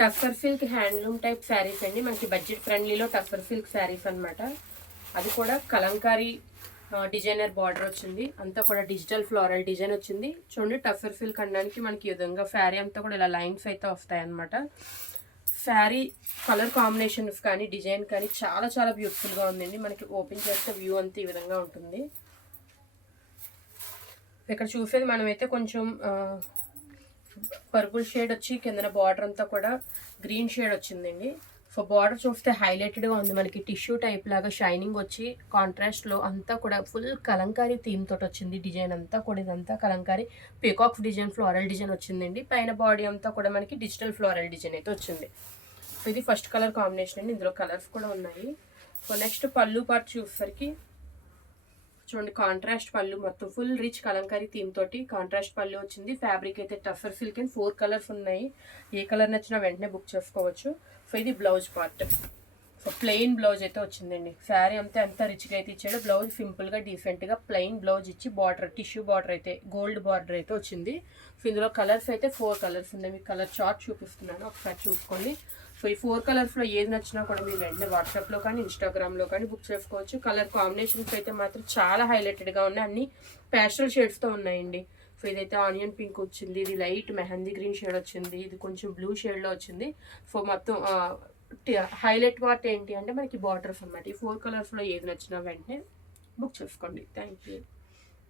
Tussar silk handloom type saris అండి. మనకి budget ఫ్రెండ్లీలో tussar silk saris అనమాట. అది కూడా కలంకారీ డిజైనర్ బార్డర్ వచ్చింది. అంతా కూడా డిజిటల్ ఫ్లోరల్ డిజైన్ వచ్చింది. చూడండి టస్సర్ సిల్క్ అనడానికి మనకి ఈ విధంగా శారీ అంతా కూడా ఇలా లైన్స్ అయితే వస్తాయి అనమాట. శారీ కలర్ కాంబినేషన్స్ కానీ డిజైన్ కానీ చాలా చాలా బ్యూటిఫుల్గా ఉందండి. మనకి ఓపెన్ చేస్తే వ్యూ అంతా ఈ విధంగా ఉంటుంది. ఇక్కడ చూసేది మనమైతే కొంచెం పర్పుల్ షేడ్ వచ్చి కిందన బార్డర్ అంతా కూడా గ్రీన్ షేడ్ వచ్చిందండి. సో బార్డర్ చూస్తే హైలైటెడ్గా ఉంది. మనకి టిష్యూ టైప్ లాగా షైనింగ్ వచ్చి కాంట్రాస్ట్లో అంతా కూడా ఫుల్ కలంకారీ థీమ్ తోటి వచ్చింది. డిజైన్ అంతా కూడా ఇదంతా Kalamkari peacock design floral design వచ్చిందండి. పైన బాడీ అంతా కూడా మనకి డిజిటల్ ఫ్లోరల్ డిజైన్ అయితే వచ్చింది. సో ఇది ఫస్ట్ కలర్ కాంబినేషన్ అండి. ఇందులో కలర్స్ కూడా ఉన్నాయి. సో నెక్స్ట్ పళ్ళు పార్ట్ చూసేసరికి చూడండి కాంట్రాస్ట్ పళ్ళు, మొత్తం ఫుల్ రిచ్ కలంకారీ థీమ్ తోటి కాంట్రాస్ట్ పళ్ళు వచ్చింది. ఫ్యాబ్రిక్ అయితే టస్సర్ సిల్క్ అండ్ 4 కలర్స్ ఉన్నాయి. ఏ కలర్ నచ్చినా వెంటనే బుక్ చేసుకోవచ్చు. సో ఇది blouse part. So plain blouse అయితే వచ్చిందండి. శారీ అంతా ఎంత రిచ్గా అయితే ఇచ్చాడు. బ్లౌజ్ సింపుల్గా డీసెంట్గా ప్లెయిన్ బ్లౌజ్ ఇచ్చి బార్డర్ టిష్యూ బార్డర్ అయితే గోల్డ్ బార్డర్ అయితే వచ్చింది. సో ఇందులో కలర్స్ అయితే 4 కలర్స్ ఉన్నాయి. మీకు కలర్ చార్ట్ చూపిస్తున్నాను, ఒకసారి చూసుకోండి. సో ఈ 4 కలర్స్లో ఏది నచ్చినా కూడా మీరు వెంటనే వాట్సాప్లో కానీ ఇన్స్టాగ్రామ్లో కానీ బుక్ చేసుకోవచ్చు. కలర్ కాంబినేషన్స్ అయితే మాత్రం చాలా హైలైటెడ్గా ఉన్నాయి. అన్ని ప్యాస్టల్ షేడ్స్తో ఉన్నాయండి. సో ఇదైతే ఆనియన్ పింక్ వచ్చింది, ఇది లైట్ మెహందీ గ్రీన్ షేడ్ వచ్చింది, ఇది కొంచెం బ్లూ షేడ్లో వచ్చింది. సో మొత్తం హైలైట్ పార్ట్ ఏంటి అంటే మనకి బార్డర్స్ అన్నమాట. ఈ 4 కలర్స్లో ఏది నచ్చినా వెంటనే బుక్ చేసుకోండి. Thank you.